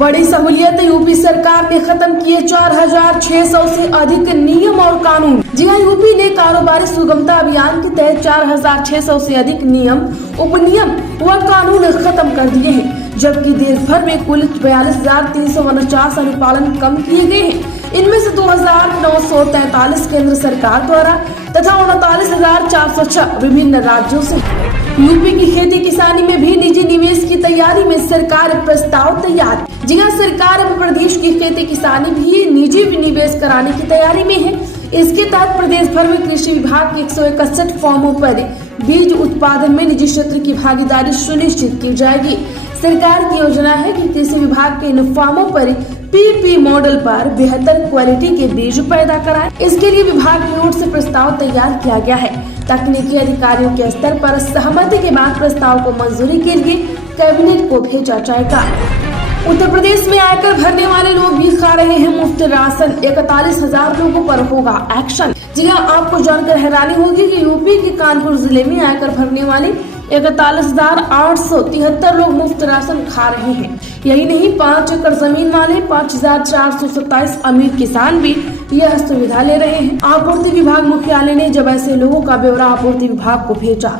बड़ी सहूलियत, यूपी सरकार ने खत्म किए 4600 से अधिक नियम और कानून। जी हाँ, यूपी ने कारोबारी सुगमता अभियान के तहत 4600 से अधिक नियम, उपनियम व कानून खत्म कर दिए हैं, जबकि देश भर में कुल 42,349 अनुपालन कम किए गए हैं। इनमें से 2,943 केंद्र सरकार द्वारा तथा 39,406 विभिन्न राज्यों से। यूपी की खेती किसानी में भी निजी निवेश की तैयारी में सरकार प्रस्ताव तैयार। जी हाँ, सरकार अब प्रदेश की खेती किसानी भी निजी निवेश कराने की तैयारी में है। इसके तहत प्रदेश भर में कृषि विभाग के 161 फॉर्मों पर बीज उत्पादन में निजी क्षेत्र की भागीदारी सुनिश्चित की जाएगी। सरकार की योजना है कि कृषि विभाग के इन फॉर्मों पर पीपी मॉडल पर बेहतर क्वालिटी के बीज पैदा कराएं। इसके लिए विभाग की ओर से प्रस्ताव तैयार किया गया है। तकनीकी अधिकारियों के स्तर पर सहमति के बाद प्रस्ताव को मंजूरी के लिए कैबिनेट को भेजा जाएगा। उत्तर प्रदेश में आयकर भरने वाले लोग भी खा रहे हैं मुफ्त राशन। 41,000 लोगों पर होगा एक्शन। जी हाँ, आपको जानकर हैरानी होगी कि यूपी के कानपुर जिले में आयकर भरने वाले 41,873 लोग मुफ्त राशन खा रहे हैं। यही नहीं, 5 एकड़ जमीन वाले 5,427 अमीर किसान भी यह सुविधा ले रहे हैं। आपूर्ति विभाग मुख्यालय ने जब ऐसे लोगों का ब्यौरा आपूर्ति विभाग को भेजा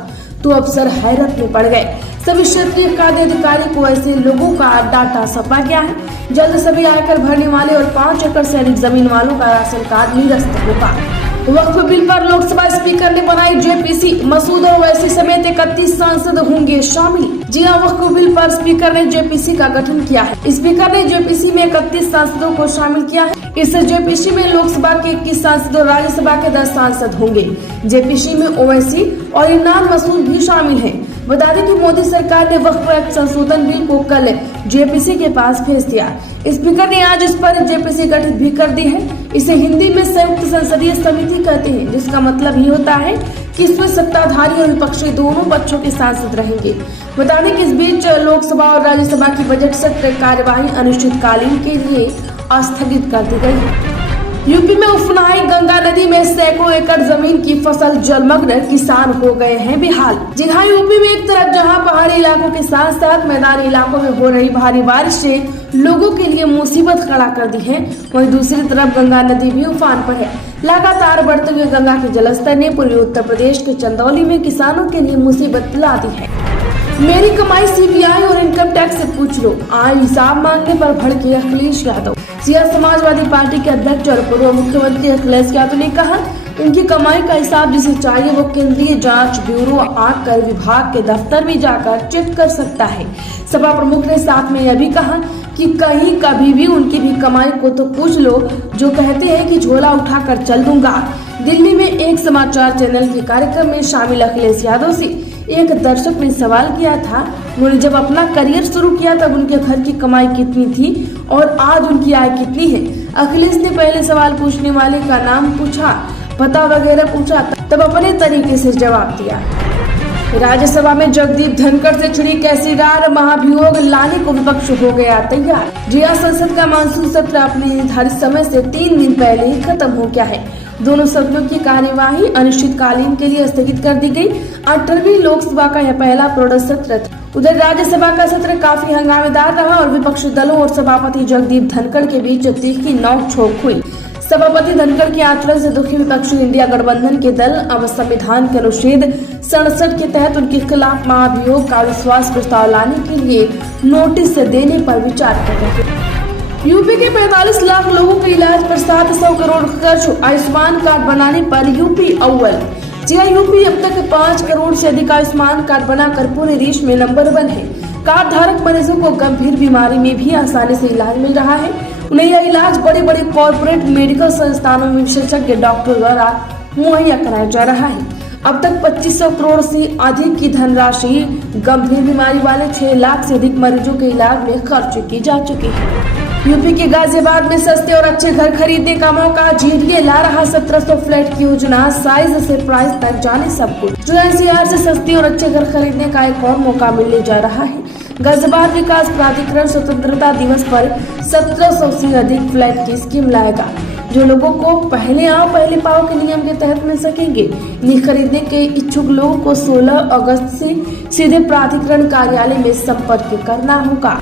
तो अफसर हैरत में पड़ गए। सभी क्षेत्रीय खाद्य अधिकारी को ऐसे लोगों का डाटा सौंपा गया है। जल्द सभी आयकर भरने वाले और 5 एकड़ से अधिक जमीन वालों का राशन कार्ड निरस्त होगा। वक्फ बिल पर लोकसभा स्पीकर ने बनाई जेपीसी। मसूद और ओवैसी समेत 31 सांसद होंगे शामिल। जी हां, वक्फ बिल पर स्पीकर ने जेपीसी का गठन किया है। स्पीकर ने जेपीसी में 31 सांसदों को शामिल किया है। इस जेपीसी में लोकसभा के 21 सांसद और राज्यसभा के 10 सांसद होंगे। जेपीसी में ओवैसी और इमरान मसूद भी शामिल हैं। बता दें कि मोदी सरकार ने वक्फ एक्ट संशोधन बिल को कल जेपीसी के पास भेज दिया। स्पीकर ने आज इस पर जेपीसी गठित भी कर दी है। इसे हिंदी में संयुक्त संसदीय समिति कहते हैं, जिसका मतलब ये होता है कि इसमें सत्ताधारी और विपक्षी दोनों पक्षों के सांसद रहेंगे। बता दें कि इस बीच लोकसभा और राज्यसभा की बजट सत्र कार्यवाही अनिश्चितकालीन के लिए स्थगित कर दी गई है। यूपी में उफनाई गंगा नदी में सैकड़ों एकड़ जमीन की फसल जलमग्न, किसान हो गए हैं बेहाल। जी हाँ, यूपी में एक तरफ जहां पहाड़ी इलाकों के साथ साथ मैदानी इलाकों में हो रही भारी बारिश से लोगों के लिए मुसीबत खड़ा कर दी है, वहीं दूसरी तरफ गंगा नदी भी उफान पर है। लगातार बढ़ते हुए गंगा के जलस्तर ने पूर्वी उत्तर प्रदेश के चंदौली में किसानों के लिए मुसीबत ला दी है। मेरी कमाई सीबीआई और इनकम टैक्स से पूछ लो, आय हिसाब मांगने पर भड़के अखिलेश यादव। समाजवादी पार्टी के अध्यक्ष और पूर्व मुख्यमंत्री अखिलेश यादव ने कहा, उनकी कमाई का हिसाब जिसे चाहिए वो केंद्रीय जांच ब्यूरो आकर विभाग के दफ्तर में जाकर चेक कर सकता है। सपा प्रमुख ने साथ में यह भी कहा कि कहीं कभी भी उनकी भी कमाई को तो पूछ लो, जो कहते हैं कि झोला उठाकर चल दूंगा। दिल्ली में एक समाचार चैनल के कार्यक्रम में शामिल अखिलेश यादव से एक दर्शक ने सवाल किया था, उन्होंने जब अपना करियर शुरू किया तब उनके घर की कमाई कितनी थी और आज उनकी आय कितनी है। अखिलेश ने पहले सवाल पूछने वाले का नाम पूछा, पता वगैरह पूछा, तब अपने तरीके से जवाब दिया। राज्यसभा में जगदीप धनखड़ से छिड़ी केसीरार महाभियोग लाने को विपक्ष हो गया तैयार। जी हां, संसद का मानसून सत्र अपने निर्धारित समय से 3 दिन पहले ही खत्म हो गया है। दोनों सदनों की कार्यवाही अनिश्चितकालीन के लिए स्थगित कर दी गई। 18वीं लोकसभा का यह पहला प्रोढ़ सत्र था। उधर राज्यसभा का सत्र काफी हंगामेदार रहा और विपक्षी दलों और सभापति जगदीप धनखड़ के बीच तीखी नोक-झोंक हुई। सभापति धनखड़ के आचरण से दुखी विपक्षी इंडिया गठबंधन के दल अब संविधान के अनुच्छेद 67 के तहत उनके खिलाफ महाभियोग का विश्वास प्रस्ताव लाने के लिए नोटिस देने पर विचार कर रहे हैं। यूपी के 45 लाख लोगों के इलाज पर 700 करोड़ खर्च, आयुष्मान कार्ड बनाने पर यूपी अव्वल। जी हां, यूपी अब तक 5 करोड़ से अधिक आयुष्मान कार्ड बनाकर पूरे देश में नंबर 1 है। कार्ड धारक मरीजों को गंभीर बीमारी में भी आसानी से इलाज मिल रहा है। उन्हें यह इलाज बड़े बड़े कॉर्पोरेट मेडिकल संस्थानों में विशेषज्ञ डॉक्टर द्वारा मुहैया कराया जा रहा है। अब तक 2500 करोड़ से अधिक की धनराशि गंभीर बीमारी वाले 6 लाख से अधिक मरीजों के इलाज में खर्च की जा चुकी है। यूपी के गाजियाबाद में सस्ते और अच्छे घर खरीदने का मौका, जीडीए ला रहा 1700 फ्लैट की योजना, साइज से प्राइस तक जाने सब कुछ। जो एनसीआर से सस्ते और अच्छे घर खरीदने का एक और मौका मिलने जा रहा है। गाजियाबाद विकास प्राधिकरण स्वतंत्रता दिवस पर 1700 से अधिक फ्लैट की स्कीम लाएगा, जो लोगों को पहले आओ पहले पाओ के नियम के तहत मिल सकेंगे। इन्हें खरीदने के इच्छुक लोगों को 16 अगस्त से सीधे प्राधिकरण कार्यालय में संपर्क करना होगा।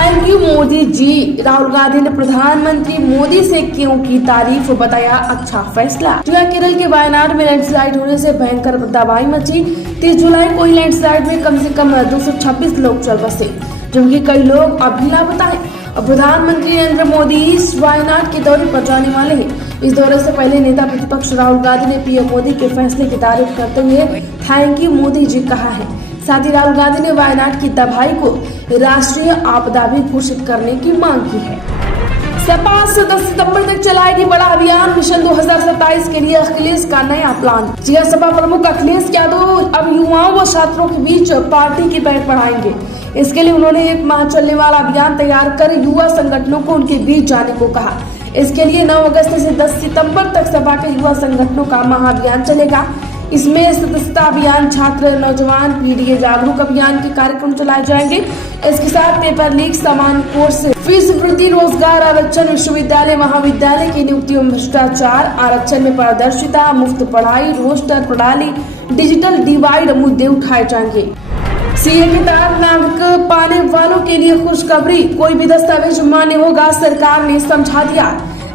Thank you Modi ji. राहुल गांधी ने प्रधानमंत्री मोदी से क्यों की तारीफ, बताया अच्छा फैसला। केरल के वायनाड में लैंडस्लाइड होने से भयंकर तबाही मची। 30 जुलाई को ही लैंडस्लाइड में कम से कम 226 लोग चल बसे, जबकि कई लोग अब भी लापता हैं। प्रधानमंत्री नरेंद्र मोदी वायनाड के दौरे पर जाने वाले हैं। इस दौरे से पहले नेता प्रतिपक्ष राहुल गांधी ने पीएम मोदी के फैसले की तारीफ करते हुए थैंक यू मोदी जी कहा है। साथ ही राहुल गांधी ने वायनाड की तबाही को राष्ट्रीय आपदा भी घोषित करने की मांग की है। सपा से 10 सितंबर तक चलाएगी बड़ा अभियान, मिशन 2027 के लिए अखिलेश का नया प्लान। सपा प्रमुख अखिलेश यादव अब युवाओं व छात्रों के बीच पार्टी की पैठ बढ़ाएंगे। इसके लिए उन्होंने 1 माह चलने वाला अभियान तैयार कर युवा संगठनों को उनके बीच जाने को कहा। इसके लिए 9 अगस्त से 10 सितंबर तक सपा के युवा संगठनों का महाअभियान चलेगा। इसमें सदस्यता अभियान, छात्र नौजवान पीढ़ी जागरूक अभियान के कार्यक्रम चलाए जाएंगे। इसके साथ पेपर लीक, समान कोर्स, फीस वृद्धि, रोजगार आरक्षण, विश्वविद्यालय महाविद्यालय की नियुक्तियों में भ्रष्टाचार, आरक्षण में पारदर्शिता, मुफ्त पढ़ाई, रोस्टर प्रणाली, डिजिटल डिवाइड मुद्दे उठाए जाएंगे। सीए के तहत नागरिक पाने वालों के लिए खुशखबरी, कोई भी दस्तावेज मान्य होगा, सरकार ने समझा दिया।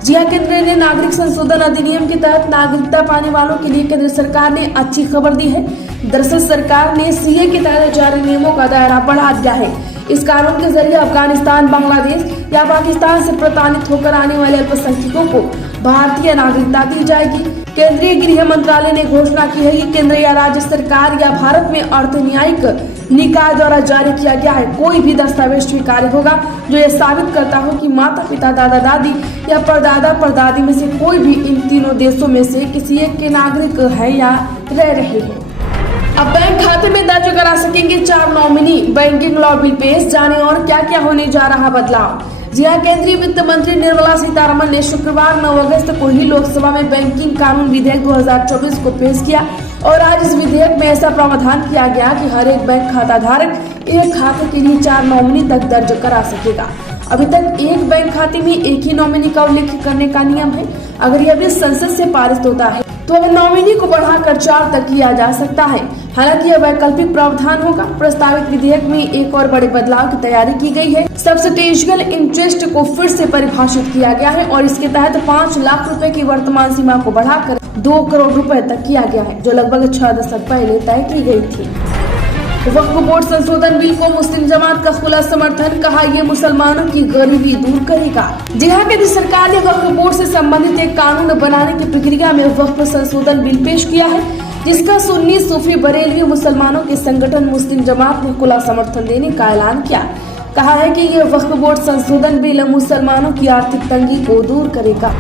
केंद्र ने नागरिक संशोधन अधिनियम के तहत नागरिकता पाने वालों के लिए केंद्र सरकार ने अच्छी खबर दी है। दरअसल सरकार ने सीए के तहत जारी नियमों का दायरा बढ़ा दिया है। इस कानून के जरिए अफगानिस्तान, बांग्लादेश या पाकिस्तान से प्रताड़ित होकर आने वाले अल्पसंख्यकों को भारतीय नागरिकता दी जाएगी। केंद्रीय गृह मंत्रालय ने घोषणा की है कि केंद्र या राज्य सरकार या भारत में अर्ध न्यायिक निकाय द्वारा जारी किया गया है कोई भी दस्तावेज स्वीकार्य होगा जो यह साबित करता हो कि माता पिता, दादा दादी या परदादा परदादी में से कोई भी इन तीनों देशों में से किसी एक के नागरिक है या रह रहे हैं। अब बैंक खाते में दर्ज करा सकेंगे 4 नॉमिनी, बैंकिंग लॉ बिल पेश, जाने और क्या क्या होने जा रहा बदलाव। केंद्रीय वित्त मंत्री निर्मला सीतारमण ने शुक्रवार 9 अगस्त को ही लोकसभा में बैंकिंग कानून विधेयक 2024 को पेश किया और आज इस विधेयक में ऐसा प्रावधान किया गया कि हर एक बैंक खाता धारक एक खाते के लिए 4 नॉमिनी तक दर्ज करा सकेगा। अभी तक एक बैंक खाते में एक ही नॉमिनी का उल्लेख करने का नियम है। अगर यह बिल संसद से पारित होता है तो अब नॉमिनी को बढ़ाकर 4 तक किया जा सकता है। हालांकि यह वैकल्पिक प्रावधान होगा। प्रस्तावित विधेयक में एक और बड़े बदलाव की तैयारी की गई है। सब्सिडाइज्ड इंटरेस्ट को फिर से परिभाषित किया गया है और इसके तहत 5 लाख रुपए की वर्तमान सीमा को बढ़ाकर 2 करोड़ रुपए तक किया गया है, जो लगभग 6 दशक पहले तय की गई थी। वक्फ बोर्ड संशोधन बिल को मुस्लिम जमात का खुला समर्थन, कहा ये मुसलमानों की गरीबी दूर करेगा। केंद्र सरकार ने वक्फ बोर्ड से संबंधित एक कानून बनाने की प्रक्रिया में वक्फ संशोधन बिल पेश किया है, जिसका सुन्नी, सूफी, बरेलवी मुसलमानों के संगठन मुस्लिम जमात ने खुला समर्थन देने का ऐलान किया। कहा है कि यह वक्फ बोर्ड संशोधन बिल मुसलमानों की आर्थिक तंगी को दूर करेगा।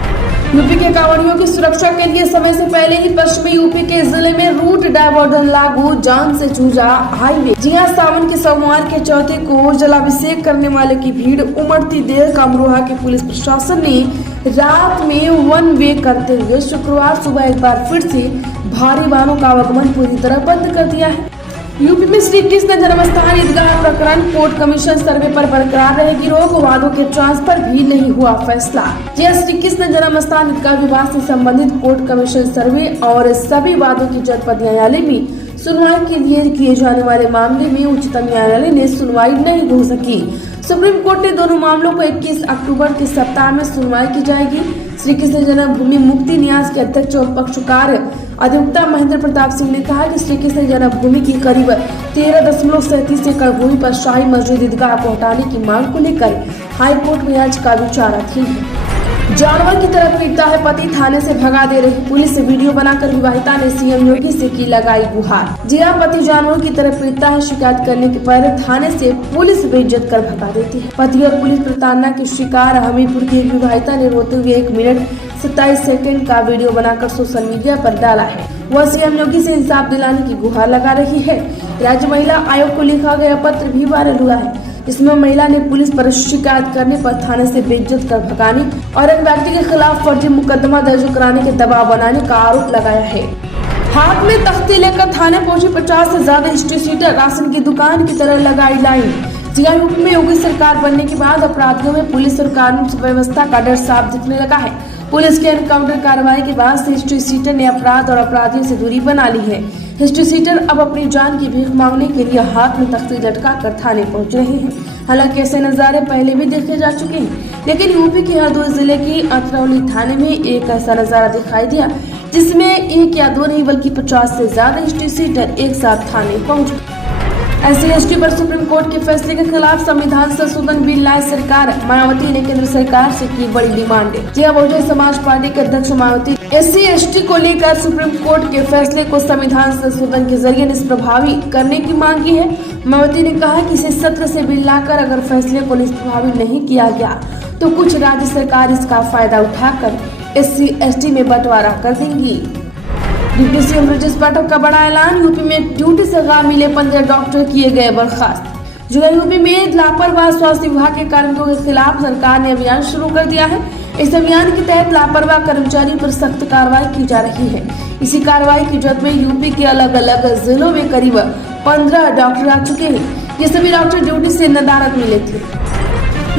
यूपी के कांवड़ियों की सुरक्षा के लिए समय से पहले ही पश्चिमी यूपी के जिले में रूट डायवर्जन लागू, जान से जूझा हाईवे। सावन के सोमवार के चौथे को जलाभिषेक करने वाले की भीड़ उमड़ती देख अमरोहा के पुलिस प्रशासन ने रात में 1 वे करते हुए शुक्रवार सुबह एक बार फिर से भारी वाहनों का आवागमन पूरी तरह बंद कर दिया है। यूपी में श्री कृष्ण जन्मस्थान ईदगाह प्रकरण कोर्ट कमीशन सर्वे पर बरकरार रहेगी रोक, वादों के ट्रांसफर भी नहीं हुआ फैसला। श्री कृष्ण जन्मस्थान ईदगाह विवाद से संबंधित कोर्ट कमीशन सर्वे और सभी वादों की जनपद न्यायालय में सुनवाई के लिए किए जाने वाले मामले में उच्चतम न्यायालय ने सुनवाई नहीं हो सकी। सुप्रीम कोर्ट ने दोनों मामलों को 21 अक्टूबर के सप्ताह में सुनवाई की जाएगी। श्री कृष्ण जन्मभूमि मुक्ति न्यास के अध्यक्ष और पक्षकार अधिवक्ता महेंद्र प्रताप सिंह ने कहा कि श्री कृष्ण जन्मभूमि की करीब 13.37 एकड़ भूमि पर शाही मस्जिद ईदगाह को हटाने की मांग को लेकर हाईकोर्ट में याचिका विचाराधीन है। जानवर की तरह पीटता है पति, थाने से भगा दे रही पुलिस। वीडियो बनाकर विवाहिता ने सीएम योगी से की लगाई गुहार। जी हां, पति जानवरों की तरह पीटता है, शिकायत करने के पर थाने से पुलिस बेइज्जत कर भगा देती है। पति और पुलिस प्रताड़ना की शिकार हमीरपुर की एक विवाहिता ने रोते हुए 1 मिनट 27 सेकंड का वीडियो बनाकर सोशल मीडिया पर डाला है। वह सीएम योगी से इंसाफ दिलाने की गुहार लगा रही है। राज्य महिला आयोग को लिखा गया पत्र भी वायरल हुआ है। इसमें महिला ने पुलिस पर शिकायत करने पर थाने से बेइज्जत कर भगाने और एक व्यक्ति के खिलाफ फर्जी मुकदमा दर्ज कराने के दबाव बनाने का आरोप लगाया है। हाथ में तख्ती लेकर थाने पहुंची 50 से ज्यादा हिस्ट्री सीटर, राशन की दुकान की तरह लगाई लाइन। यूपी में योगी सरकार बनने के बाद अपराधियों में पुलिस और कानून व्यवस्था का डर साफ दिखने लगा है। पुलिस के एनकाउंटर कार्रवाई के बाद से हिस्ट्री सीटर ने अपराध और अपराधियों से दूरी बना ली है। हिस्ट्री सीटर अब अपनी जान की भीख मांगने के लिए हाथ में तख्ती लटका कर थाने पहुंच रहे हैं। हालांकि ऐसे नजारे पहले भी देखे जा चुके हैं, लेकिन यूपी के हरदोई जिले की अतरौली थाने में एक ऐसा नजारा दिखाई दिया जिसमें एक या दो नहीं बल्कि 50 से ज्यादा हिस्ट्री सीटर एक साथ थाने पहुंचे। SC/ST पर सुप्रीम कोर्ट के फैसले के खिलाफ संविधान संशोधन बिल लाए सरकार। मायावती ने केंद्र सरकार से की बड़ी डिमांड। बहुजन समाज पार्टी के अध्यक्ष मायावती SC/ST को लेकर सुप्रीम कोर्ट के फैसले को संविधान संशोधन के जरिए निष्प्रभावी करने की मांग की है। मायावती ने कहा कि इसे सत्र से बिल लाकर अगर फैसले को निष्प्रभावी नहीं किया गया तो कुछ राज्य सरकार इसका फायदा उठाकर SC/ST में बंटवारा कर देंगी। डिप्टी सीएम ब्रजेश पाठक का बड़ा ऐलान। यूपी में ड्यूटी से गैर मिले 15 डॉक्टर किए गए बर्खास्त। यूपी में लापरवाह स्वास्थ्य विभाग के कार्मिकों के खिलाफ सरकार ने अभियान शुरू कर दिया है। इस अभियान के तहत लापरवाह कर्मचारियों पर सख्त कार्रवाई की जा रही है। इसी कार्रवाई की जद में यूपी के अलग अलग जिलों में करीब 15 डॉक्टर आ चुके हैं। ये सभी डॉक्टर ड्यूटी से नदारद मिले थे।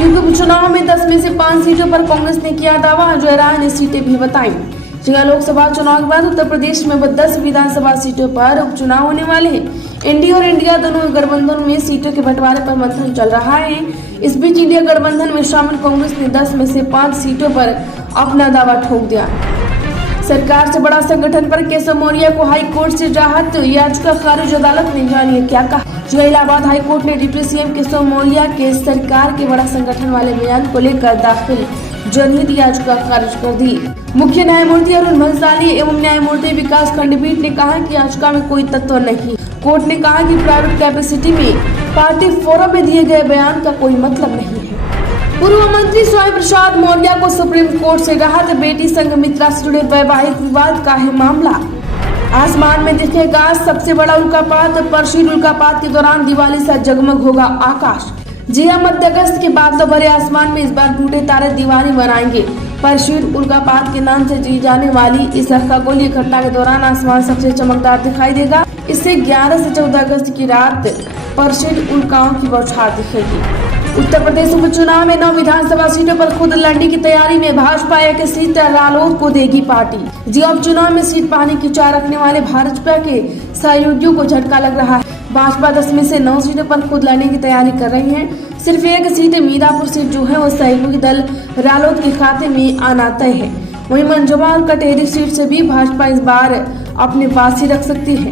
यूपी उपचुनाव में 10 में से 5 सीटों पर कांग्रेस ने किया दावा। अजय राय ने सीटें भी बताई। लोकसभा चुनाव के बाद उत्तर प्रदेश में 10 विधानसभा सीटों पर उपचुनाव होने वाले हैं। इंडिया और इंडिया दोनों गठबंधन में सीटों के बंटवारे पर मंथन चल रहा है। इस बीच इंडिया गठबंधन में शामिल कांग्रेस ने 10 में से 5 सीटों पर अपना दावा ठोक दिया। सरकार से बड़ा संगठन पर केशव मौर्य को हाई कोर्ट से राहत। याचिका खारिज, अदालत ने जानिए क्या कहा। इलाहाबाद हाई कोर्ट ने डिप्टी सीएम केशव मौर्य के सरकार के बड़ा संगठन वाले बयान को लेकर दाखिल जनहित याचिका खारिज कर दी। मुख्य न्यायमूर्ति अरुण भंसाली एवं न्यायमूर्ति विकास खंडपीठ ने कहा कि याचिका में कोई तत्व नहीं। कोर्ट ने कहा कि प्राइवेट कैपेसिटी में पार्टी फोरम में दिए गए बयान का कोई मतलब नहीं है। पूर्व मंत्री स्वामी प्रसाद मौर्य को सुप्रीम कोर्ट से राहत। बेटी संघमित्रा से जुड़े वैवाहिक विवाद का है मामला। आसमान में दिखेगा सबसे बड़ा उल्कापात। परशील उल्कापात के दौरान दिवाली सा जगमग होगा आकाश। जी हां, मध्य अगस्त के बाद भरे आसमान में इस बार टूटे तारे दिवाली मनाएंगे। परशील उल्कापात के नाम से जी जाने वाली इस खगोलीय घटना के दौरान आसमान सबसे चमकदार दिखाई देगा। इससे 11 से 14 अगस्त की रात परशील उल्काओं की बौछार दिखेगी। उत्तर प्रदेश उपचुनाव में 9 विधानसभा सीटों पर खुद लड़ने की तैयारी में भाजपा एक सीट रालोद को देगी पार्टी। उपचुनाव में सीट पाने की चाह रखने वाले भाजपा के सहयोगियों को झटका लग रहा है। भाजपा 10 में से 9 सीटों पर खुद लड़ने की तैयारी कर रही है। सिर्फ एक सीट मीरापुर सीट जो है वो सहयोगी दल रालोद के खाते में आना तय है। वहीं मंझौल और कटेरी सीट से भी भाजपा इस बार अपने पास ही रख सकती है।